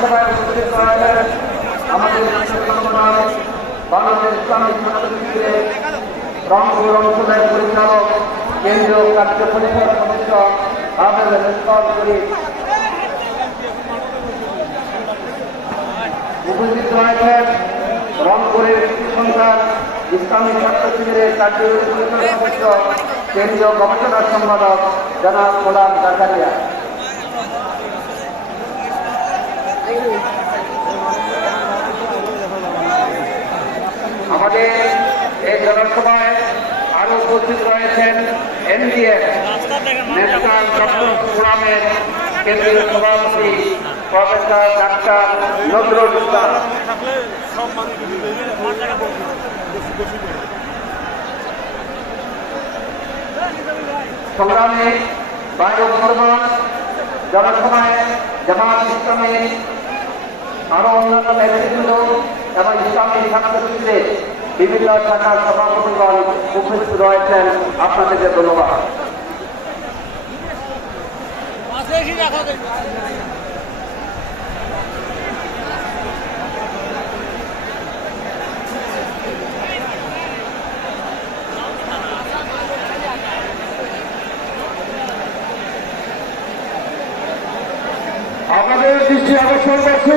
উপস্থিত রয়েছেন আমাদের বাংলাদেশ ইসলামিক ছাত্রশিবিরের রংপুর অঞ্চলের পরিচালক কেন্দ্রীয় কার্য পরিষদ সদস্য উপস্থিত রয়েছেন রংপুরের সন্তান ইসলামী ছাত্র শিবিরের কার্যকরী পরিষদ কেন্দ্রীয় গবেষণা সম্পাদক জনাব গোলাম জাকারিয়া আমাদের এই জনসভায় আরও উপস্থিত রয়েছেন এনডিএফ ন্যাশনাল ডক্টর ফোরামের কেন্দ্রীয় সভাপতি প্রফেসর ডাক্তার নজরুল ইসলাম। সংগ্রামে বাইরে বর্তমান জনসভায় জামাত ইসলামী, আরও অন্যান্য নেতৃবৃন্দ এবং ইসলামী ছাত্র শিবিরে বিভিন্ন শাখার সভাপতিগণ উপস্থিত রয়েছেন। আপনাদেরকে ধন্যবাদ। আপনাদের দৃষ্টি আকর্ষণ করছি।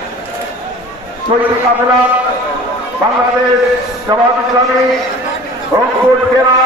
শহীদ কাফেলা বাংলাদেশ জামাত ইসলামী রংপুর জেলা